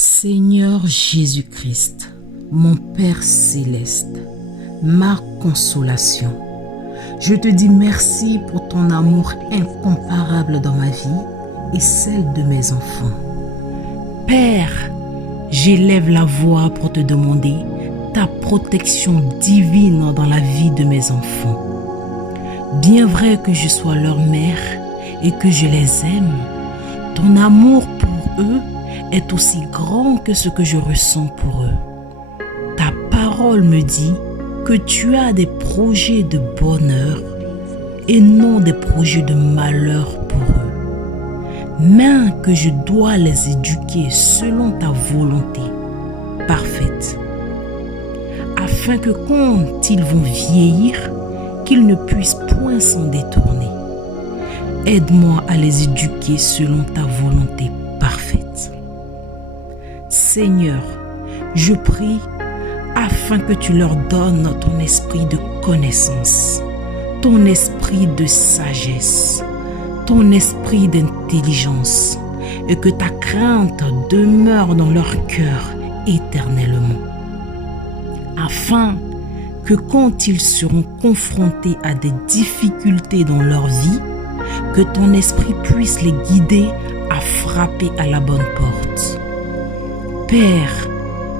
Seigneur Jésus-Christ, mon Père céleste, ma consolation, je te dis merci pour ton amour incomparable dans ma vie et celle de mes enfants. Père, j'élève la voix pour te demander ta protection divine dans la vie de mes enfants. Bien vrai que je sois leur mère et que je les aime, ton amour pour eux est aussi grand que ce que je ressens pour eux. Ta parole me dit que tu as des projets de bonheur et non des projets de malheur pour eux, mais que je dois les éduquer selon ta volonté parfaite, afin que quand ils vont vieillir, qu'ils ne puissent point s'en détourner. Aide-moi à les éduquer selon ta volonté parfaite. Seigneur, je prie afin que tu leur donnes ton esprit de connaissance, ton esprit de sagesse, ton esprit d'intelligence, et que ta crainte demeure dans leur cœur éternellement, afin que quand ils seront confrontés à des difficultés dans leur vie, que ton esprit puisse les guider à frapper à la bonne porte. Père,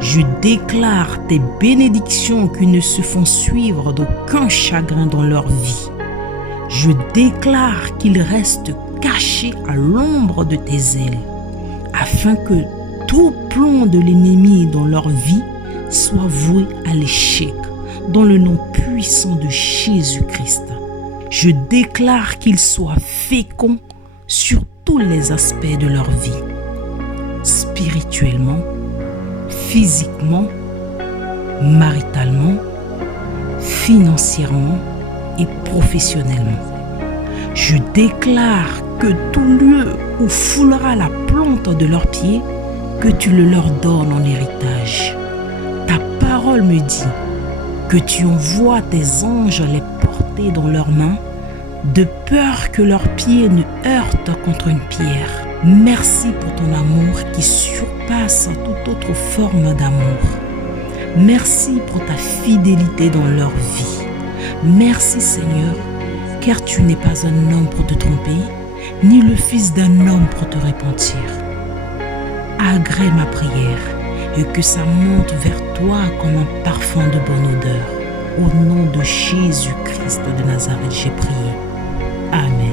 je déclare tes bénédictions qui ne se font suivre d'aucun chagrin dans leur vie. Je déclare qu'ils restent cachés à l'ombre de tes ailes, afin que tout plan de l'ennemi dans leur vie soit voué à l'échec, dans le nom puissant de Jésus-Christ. Je déclare qu'ils soient féconds sur tous les aspects de leur vie, spirituellement, physiquement, maritalement, financièrement et professionnellement. Je déclare que tout lieu où foulera la plante de leurs pieds, que tu le leur donnes en héritage. Ta parole me dit que tu envoies tes anges les porter dans leurs mains, de peur que leurs pieds ne heurtent contre une pierre. Merci pour ton amour qui surpasse toute autre forme d'amour. Merci pour ta fidélité dans leur vie. Merci Seigneur, car tu n'es pas un homme pour te tromper, ni le fils d'un homme pour te repentir. Agrée ma prière et que ça monte vers toi comme un parfum de bonne odeur. Au nom de Jésus-Christ de Nazareth, j'ai prié. Amen.